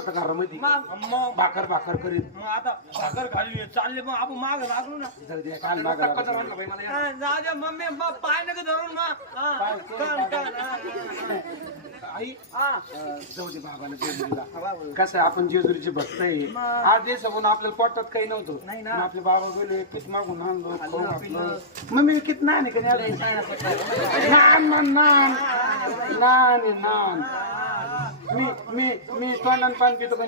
होता घरामध्ये मग भाकर भाकर करीत मग आता भाकर खाली चालले मग आपण माग लागलो ना जाऊ दे, काल मागं टक्का लागला. आणला बाई मला या. हा, जाऊ दे मम्मी मग पाय नका धरून मग हा, पाय, कान, कान, हा. आई हा. जाऊ दे बाबाला जेजुरीला. कसं आहे, आपण जेजुरीचे भक्त आहे. आज दिवस आपण आपल्याला पोटात काही नव्हतं नाही ना. पण आपले बाबा गेले पीठ मागून आणलो खाऊ घातलं. मम्मी किती नान आहे का नाही? नान नान नान नान आहे, नान. मी तोंडान पान पितो का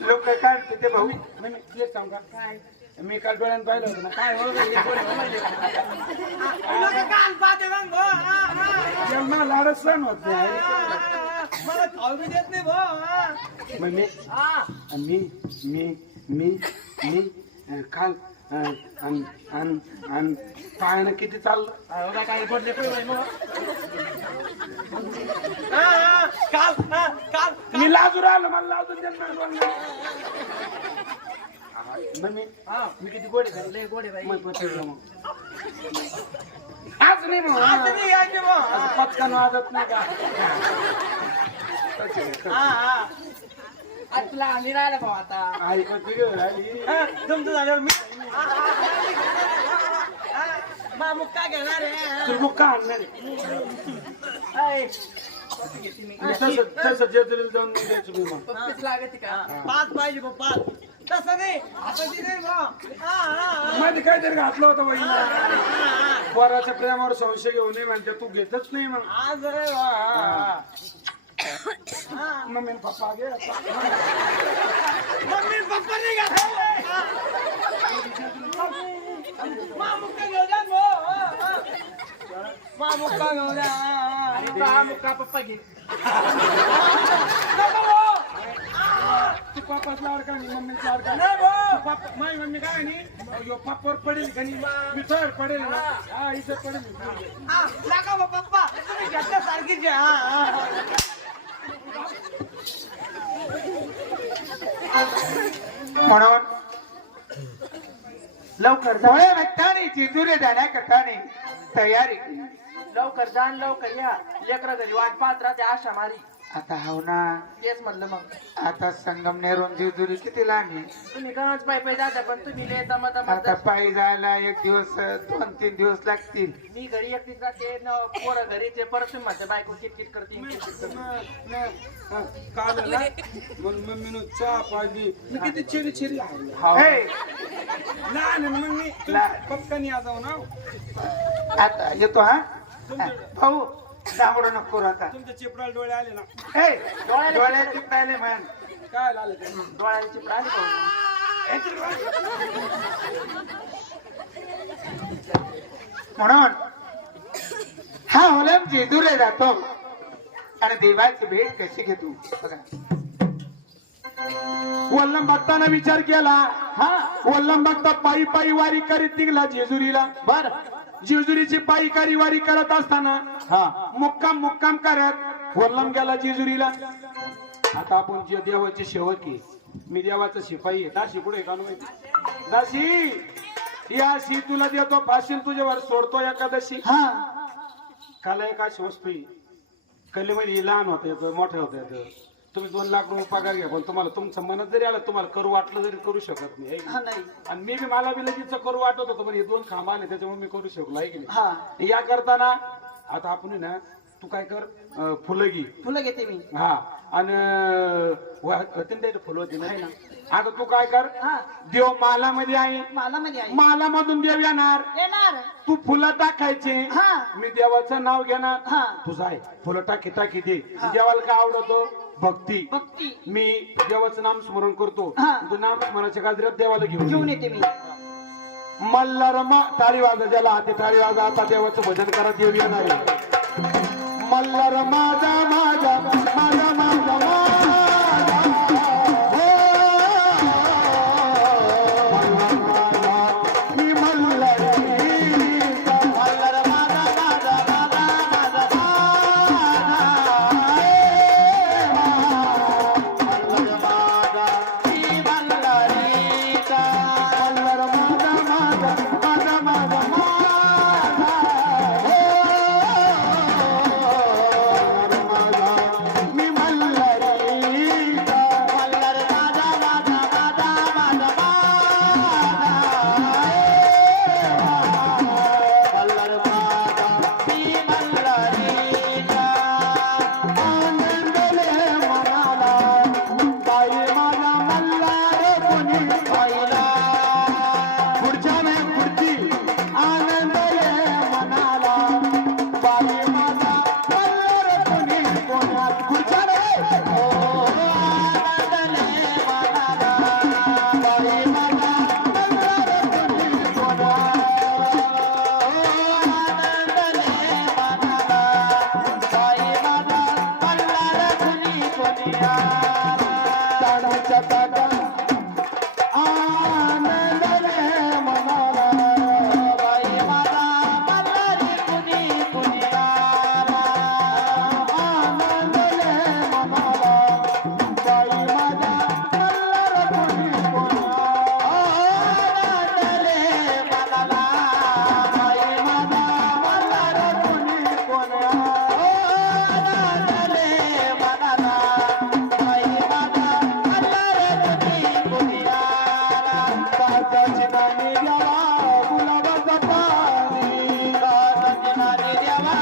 लोक काय पिते भाऊ? मी तेच सांग का मी काल डोळ्यात पाहिलं होतं ना काय तुला कान पाहते मग भाऊ. हा, हा. त्यांना लाडच सण होत नाही. मला खाऊ बी देत नाही भाऊ. हा. मग हा. मी काल पायानं किती चाललं काही पडले काल काल मी लाजू राहिलो मला लाजून त्यांना मी किती गोडे झाले गोडे बाई. मग पचडलं मग आज नाही मग आज नाही यायचे भाऊ. असं पचकन वाजत नाही का हा, हा. आज तुला आम्ही राहिला भाऊ आता. आई पण व्हिडिओ राहिली हा, तुमचं झाल्यावर मी मामुक काय घेणार आहे? तुला मग का आणणार आहे? तसं जेजुरीला जाऊन मी द्यायचो मी मग पप्पीच लागते का? पाच पाहिजे भाऊ, पाच. तसं नाही आपण तिथे भाऊ. हा, हा, मध्ये काहीतरी घातलं होतं बहिणीला हा. पोराच्या प्रेमावर संशय घेऊ नये म्हणते तू घेतच नाही मग आज रे भाऊ. मम्मी पप्पा गे मम्मी पप्पा नाही का? मामुक्का घेऊ द्या भाऊ. मामुक्का घेऊ द्या. मुक्का पप्पा घे. नको भाऊ. तू पप्पाच लाडका आणि मम्मीचा लाडका नाही भाऊ. पप्पा माझी मम्मी काय नाही यो पप्पावर पडेल का नाही मी तर पडेल ना हा इथं पडेल हा, नका भाऊ पप्पा. तुम्ही घेतल्यासारखीच आहे. हा, हा. म्हणून लवकर डोळे भेटतानी जेजुरी जाण्याकरतानी तयारी केली. लवकर जा आणि लवकर या. लेकरं घरी वाट पाहत राहते आशा मारी. आता हो ना तेच म्हणलं मग. आता संगमनेरून जेजुरी किती लांब आहे तुम्ही गंज पाय पाय जाता पण तुम्ही लय दमा आता दमा. पायी जायला एक दिवस 2-3 दिवस लागतील मी घरी एकटीच राहते न पोरं घरीचे परत तुम्ही म्हणते बायको किटकिट करते काल मम्मीनं चहा पाजली किती चिरी चिरी मम्मी पक्कानी आ जाऊ ना आता येतो हा भाऊ दांगडो नको आता तुमचे चिपडाल डोळे आले ना. डोळ्याचे पहिले म्हण काय आले डोळ्याचे चिपडा म्हणून हा होलम जेजुरीला जातो आणि देवाची भेट कशी घेतो बघा वल्लम भक्ताना विचार केला हा वल्लम भक्त पायी पायी वारी करीत निघला जेजुरीला बर जेजुरीची पायी कारी वारी करत असताना हा मुक्काम करत वल्लम गेला जेजुरीला. आता आपण जे देवाचे सेवक आहे मी देवाचा शिपाई आहे दाशी कुठे घालू माहिती दाशी या शी तुला देतो फाशील तुझ्यावर सोडतो एकादशी हा काल एक अशी वस्तू कल्ली मध्ये लहान होत येतं मोठं होत येतं तुम्ही 2 लाख रुपये पगार घ्या पण तुम्हाला तुमचं मनात जरी आलं तुम्हाला करू वाटलं जरी करू शकत नाही आणि मी बी मला बी लगेच करू वाटत होतं पण हे 2 खांब आले त्याच्यामुळे मी करू शकलो आहे की नाही या करताना आता आपण ना तू काय कर फुलं घेते मी हा आणि फुलं होती नाही ना आता तू काय कर देव मालामध्ये आहे मालामधून देव येणार तू फुलं टाकायचे मी देवाचं नाव घेणार तुझं आहे फुलं टाकी टाकी दे देवाला काय आवडतो भक्ती मी देवाचं नाम स्मरण करतो नाम स्मरणाच्या गाजऱ्यात देवाला घेऊन येते मी मल्हारमा टाळी वाजा ज्याला हाते टाळी वाजा आता देवाचं भजन करा देव येणार आहे मल्हार माझा माझा माझा माझा ताडाच्या ताटा आनंद रे मनाला बाई माझा मल्हारी कुणी कुणी आला आनंद रे मनाला बाई माझा मल्हार कोणी कोणा आनंदले मनाला बाई माझा मल्हार कोणी कोणा आनंदले मनाला बाई माझा मल्हार कुणी कुणी आला काकाची नाणी द्यावा गुलाबाचा पाणी काकाची नाणी द्यावा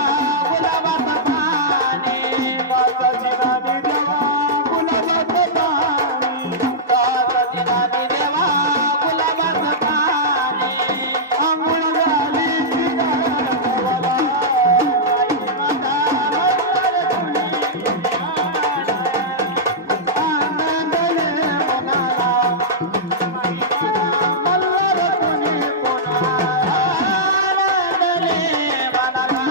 गुलाबाचं पाणी काकाची नाणी द्यावा गुलाबाचा पाणी काकाची नाणी द्यावा गुलाबाचं पाणी अंघोळ झाली की गावाला बाई माझा मल्हार कुणी कुणी आला आनंद रे मनाला मल्हार कोणी कोणा आनंदले मनाला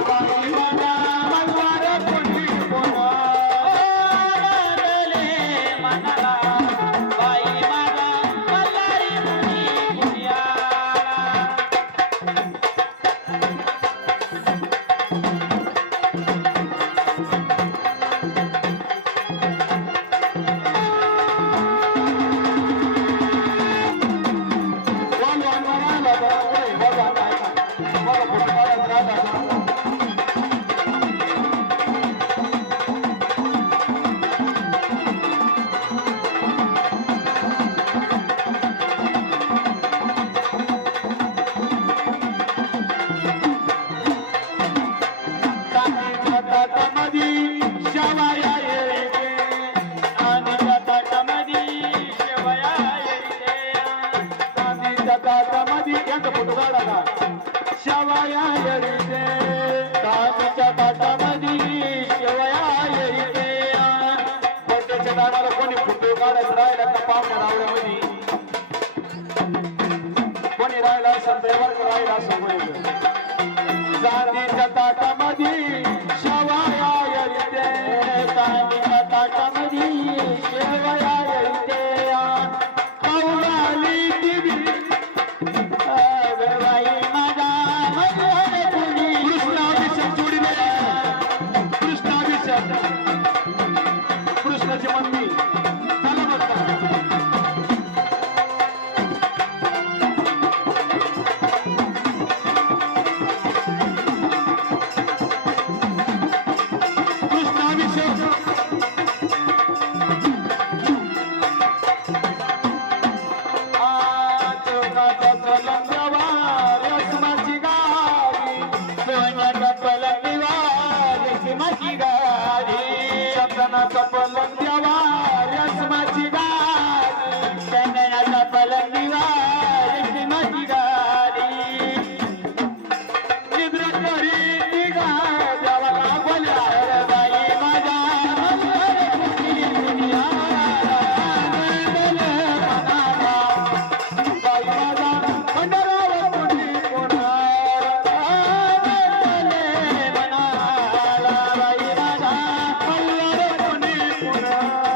बाई माझा मल्हार कोणी कोणा आनंदले मनाला बाई माझा मल्हारी कुणी कुणी आला आणि त्या ताटामध्ये शेवया येते शवाया येते कामीच्या ताटामध्ये शेवया येते त्याच्या टायमाला कोणी फोटो काढत राहिला का पाहुण्या रावड्यामध्ये कोणी राहिला संध्यावर राहिला असं कोणी चांदीच्या ताटामध्ये शवाया येते कामीच्या ताटामध्ये शेवया येते पाहुणाली दिवी बाई माझा मल्हार कुणी कृष्णाभिषेक जोडीने कृष्णाभिषेक कृष्णाची मम्मी चला बघता माझी गाडी चंदनाचा पलंग द्यावा रेशमाची गाडी चंदनाचा पलंग दिवा माझी गाडी निद्र करी निघा द्यावा लागल्या बाई माझा मल्हार कुणी कुणी आला बाई माझा भंडारावर कोणी कोणार मनाला बाई माझा मल्हार कोणी कोणार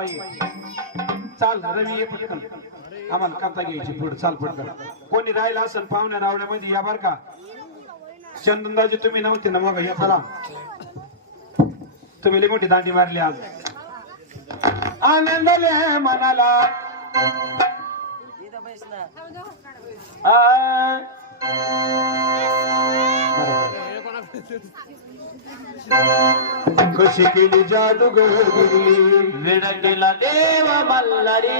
पायी चाल रवी ये पटकन आम्हाला करता घ्यायची पुढे चाल पटकन कोणी राहिला असं पाहुण्या रावड्यामध्ये या बर का चंदनदाजी तुम्ही नव्हते ना मग या चला तुम्ही लई मोठी दांडी मारली आज आनंदले मनाला इथं बैस ना. कशी केली जादू गरगुरली वेड केला देव मल्हारी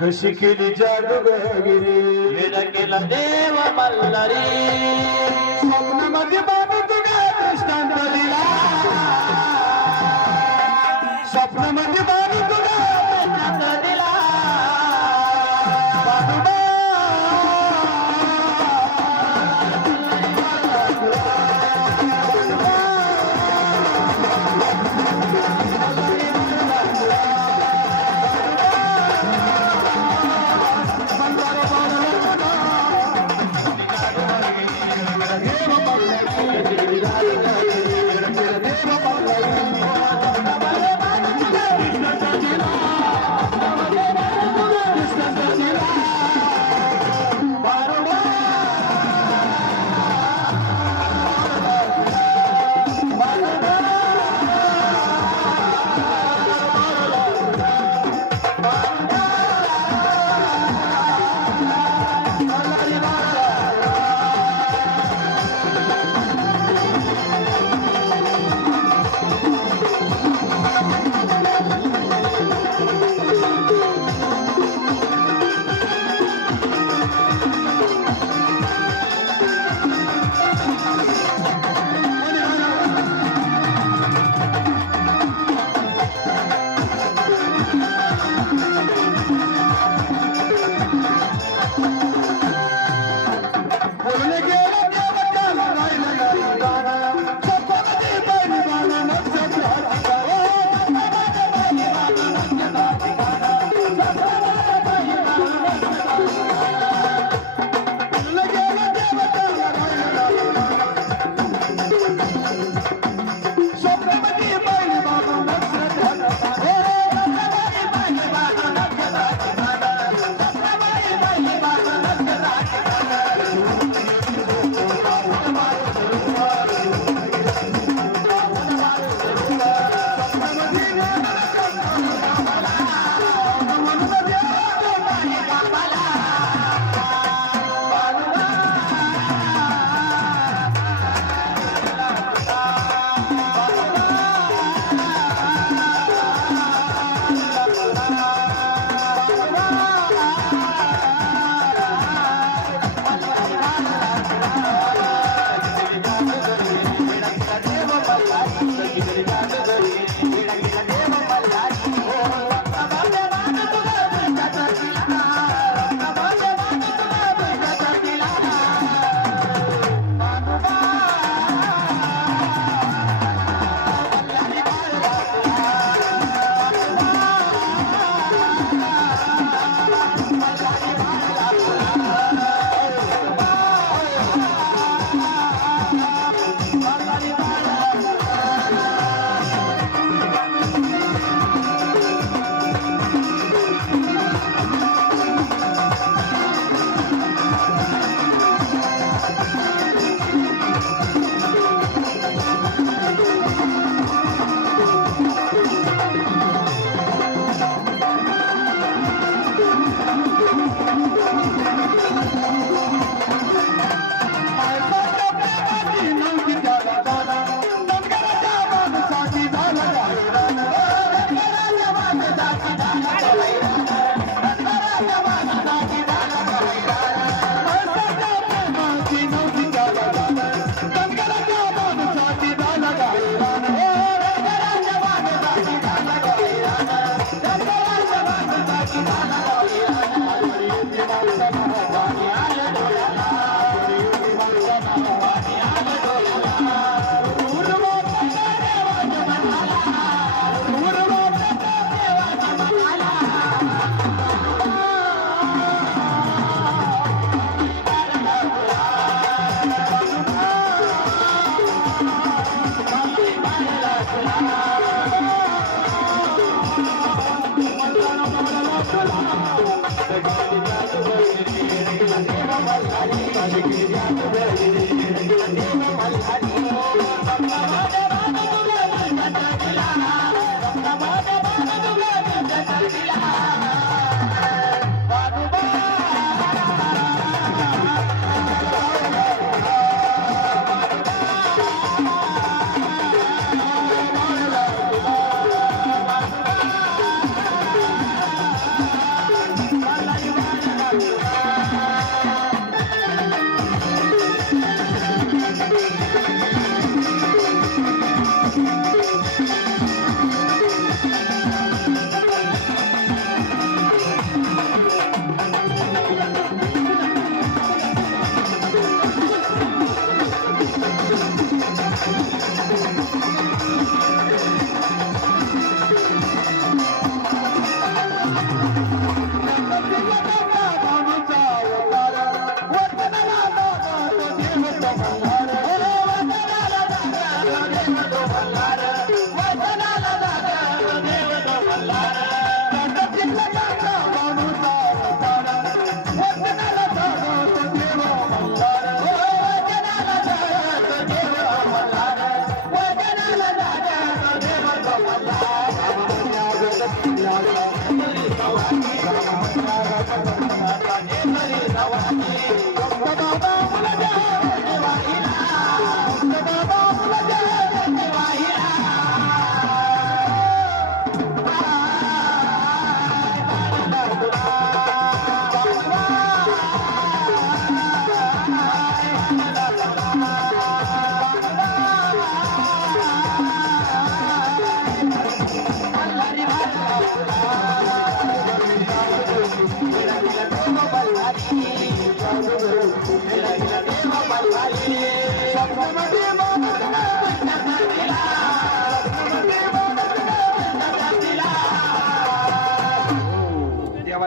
कशी केली जादू गरगुरली वेड केला देव मल्हारी स्वप्नामध्ये बाबू तुझ्या दृष्टांत दिला स्वप्नामध्ये बाबू तुझ्या दृष्टांत दिला बाबूबा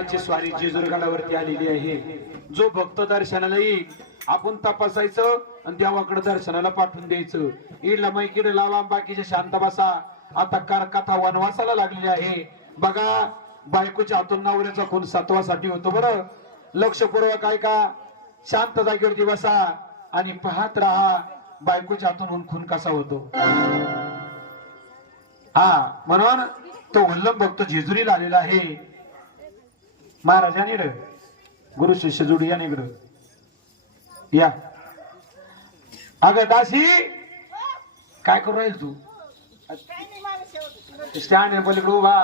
देवाची स्वारी जेजुरगडावरती आलेली आहे. जो भक्त दर्शनाला येईल आपण तपासायचं आणि देवाकडे दर्शनाला पाठवून द्यायचं. इडला मैकीड लावा बाकीचे शांत बसा. आता कथा वनवासाला लागलेली आहे. बघा बायकोच्या हातून नवऱ्याचा खून सत्वासाठी होतो. बरं लक्षपूर्वक ऐका, शांत जागेवरती बसा आणि पाहत राहा बायकोच्या हातून खून कसा होतो. हा म्हणून तो वल्लभ भक्त जेजुरीला आलेला आहे. महाराजांनी गुरु शिष्य जोडी या निगड या. अगं दासी काय करू राहील तू? स्टँड आहे पलीकडे उभा.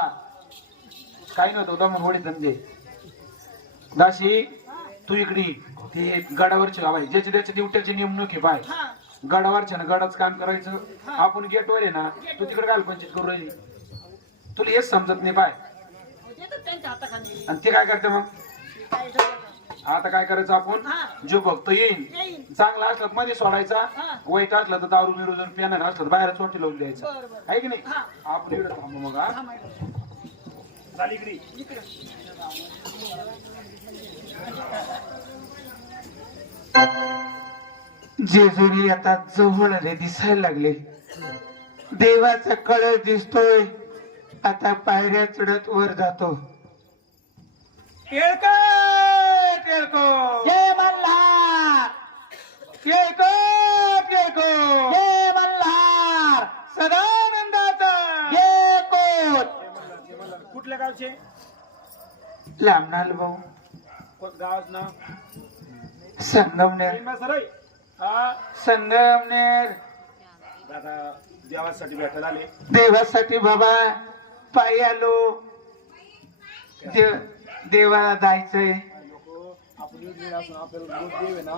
काही नव्हतं दमून वडी धंदे. दासी तू इकडे ते गडावरची बाई ज्याची त्याच्या ड्युट्याची नेमणूक आहे. बाय गडावरच्या ना गडाच काम करायचं. आपण गेटवर आहे ना, तू तिकडे काय पंचायत करू राहिली? तुला हेच समजत नाही. बाय आणि ते काय करते मग? आता काय करायचं आपण? जो भक्त येईल चांगला असला मध्ये सोडायचा, वाईट असला तर दारू बिरू जर पिणार असला तर बाहेर चोटी लावून द्यायचा. आहे की नाही? आपण इकडे थांबू मग. जेजुरी आता जवळ दिसायला लागले. देवाचा कळस दिसतोय. आता पायऱ्या चढत वर जातो. केळकर केळकर जय मल्हार, केळकर केळकर जय मल्हार, सदानंदाचा जय कोट. कुठल्या गावचे? लांबनाल भाऊ गावाच नाव संगमनेर. संगमनेर दादा देवासाठी भेटायला आले. देवासाठी बाबा पायी आलो. देवाला जायचंय. आपण आपल्याला देव आहे ना.